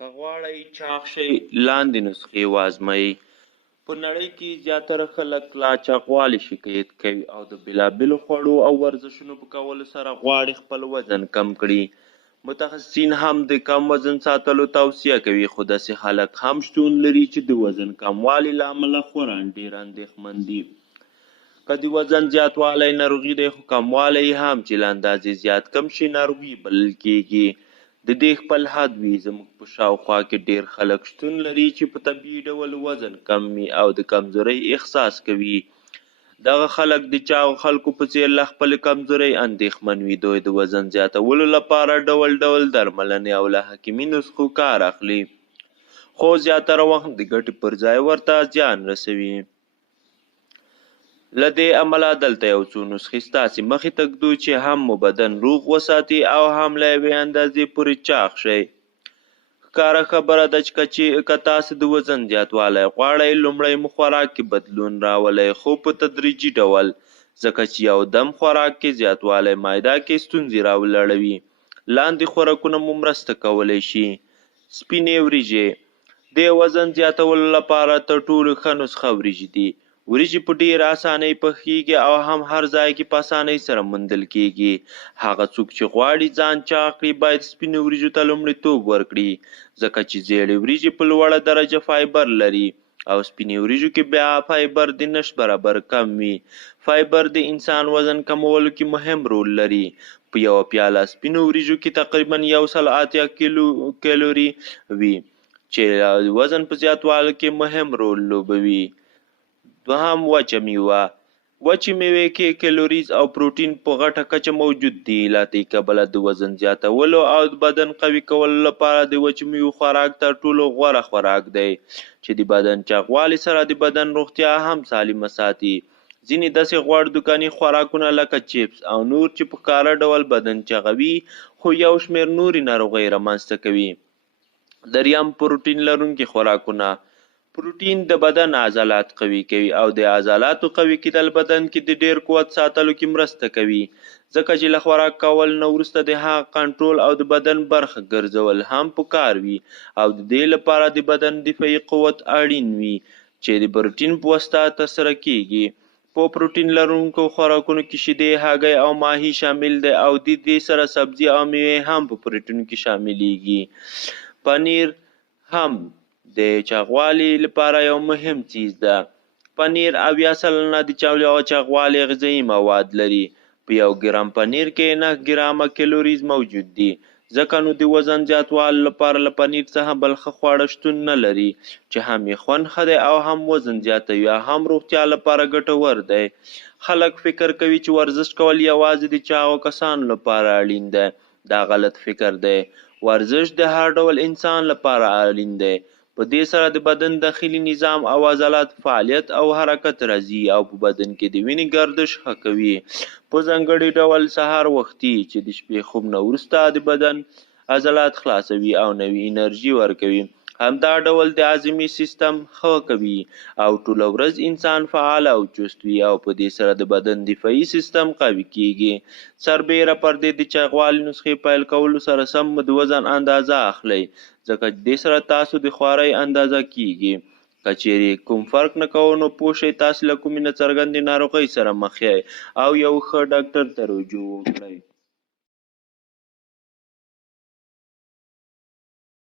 که غواړئ چاق شئ لاندې نسخې وازمئ. په نړۍ کې زیاتره خلک لا چاقوالي شکایت کوي او د بېلابېلو خوړو او ورزشونو په کولو سره غواړي خپل وزن کم کړي. متخصصین هم د کم وزن ساتلو توصیه کوي، خو داسې خلک هم شتون لري چې د وزن کموالي له امله خورا ډېر اندېښمن دي. که د وزن زیاتوالی ناروغي دی، خو کموالی هم چې له اندازې زیات کم شي ناروغي بلل کېږي. د دې خپل حد وي. زموږ په شاوخوا کې ډېر خلک شتون لري چې په طبیعي ډول وزن کم وي او د کمزورۍ احساس کوي. دغه خلک د چاغو خلکو په څېر له خپلې کمزورۍ اندېښمن وي. دوی د وزن زیاتولو لپاره ډول ډول درملنې او له حکیمي نسخو کار اخلي، خو زیاتره وخت د ګټې پر ځای ورته زیان رسوي. له دې امله دلته یو څو نسخې ستاسې مخې ته ږدو چې هم مو بدن روغ وساتي او هم له یوې اندازې پورې چاق شئ. ښکاره خبره ده چې که تاسو د وزن زیاتوالی غواړئ، لومړی مو خوراک کې بدلون راولئ، خو په تدریجي ډول، ځکه چې یو دم خوراک کې زیاتوالی معده کې ستونزې راولړوي. لاندې خوراکونه مو مرسته کولی شي. سپینې وریجې د وزن زیاتولو لپاره تر ټولو ښه نسخه وریجې دي. وریجې په ډېره اسانۍ پخیږي او هم هر ځای کې په اسانۍ سره موندل کېږي. هغه څوک چې غواړي ځان چاق کړي باید سپینو وریجو ته لومړیتوب ورکړي، ځکه چې زیړې وریجې په لوړه درجه فایبر لري او سپینې وریجو کې بیا فایبر د نشت برابر کم وي. فایبر د انسان وزن کمولو کې مهم رول لري. په یوه پیاله سپینو وریجو کې تقریبا 180 کالوري وي، چې وزن په زیاتوالي کې مهم رول لوبوي. دوهم، وچه میوه. وچې میوې کې کالوریز او پروټین په غټه کچه موجود دي. له دې کبله د وزن زیاتولو او د بدن قوي کولو لپاره د وچې میوو خوراک تر ټولو غوره خوراک دی، چې د بدن چاقوالي سره د بدن روغتیا هم سالمه ساتي. ځینې داسې غوړ دوکاني خوراکونه لکه چپس او نور چې په ښکاره ډول بدن چاغوي، خو یو شمېر نورې ناروغۍ رامنځته کوي. دریم، پروټین لرونکي خوراکونه. پروټین د بدن عضلات قوي کوي او د عضلاتو قوي کېدل بدن کې د ډېر قوت ساتلو کې مرسته کوي، ځکه چې له خوراک کول نه وروسته د هغه کنټرول او د بدن برخه ګرځول هم پکار وي او د دې لپاره د بدن دفاعي قوت اړین وي چې د پروټین په واسطه ترسره کېږي. په پروټین لرونکو خوراکونو کې شیدې، هګۍ او ماهي شامل دي او د دې سره سبزي او میوې هم په پروټینو کې شاملیږي. پنیر هم د چاغوالي لپاره یو مهم چیز ده. پنیر 80% د چاغوالي غذایي مواد لري. په 1 ګرام پنیر کې 9 ګرامه کالوریز موجود دي. ځکه نو د وزن زیاتوالي لپاره له پنیر څخه بل ښه خواړه شتون نه لري چې هم یې خوند ښه دی او هم وزن زیاتوي او هم روغتیا لپاره ګټور دی. خلک فکر کوي چې ورزش کول یوازې د چاغو کسانو لپاره اړین دی. دا غلط فکر دی. ورزش د هر ډول انسان لپاره اړین دی. په دې سره د بدن داخلي نظام او عضلات فعالیت او حرکت راځي او په بدن کې د وینې گردش ښه کوي. په ځانګړي ډول سهار وختي چې د شپې خوب نه وروسته د بدن عضلات خلاصوي او نوې انرژي ورکوي. همدا ډول د هاضمې سیستم ښه کوي او ټوله ورځ انسان فعال او چست وي او په دې سره د بدن دفاعي سیستم قوي کېږي. سربیره پر دې د چاغوالي نسخې پیل کولو سره سم د وزن اندازه اخلئ، ځکه دې سره تاسو د خوارۍ اندازه کېږي. که چیرې کوم فرق نه کوو نو پوه شئ تاسو له کومې ناڅرګندې ناروغۍ سره مخ یئ او یو ښه ډاکټر ته رجوع وکړئ.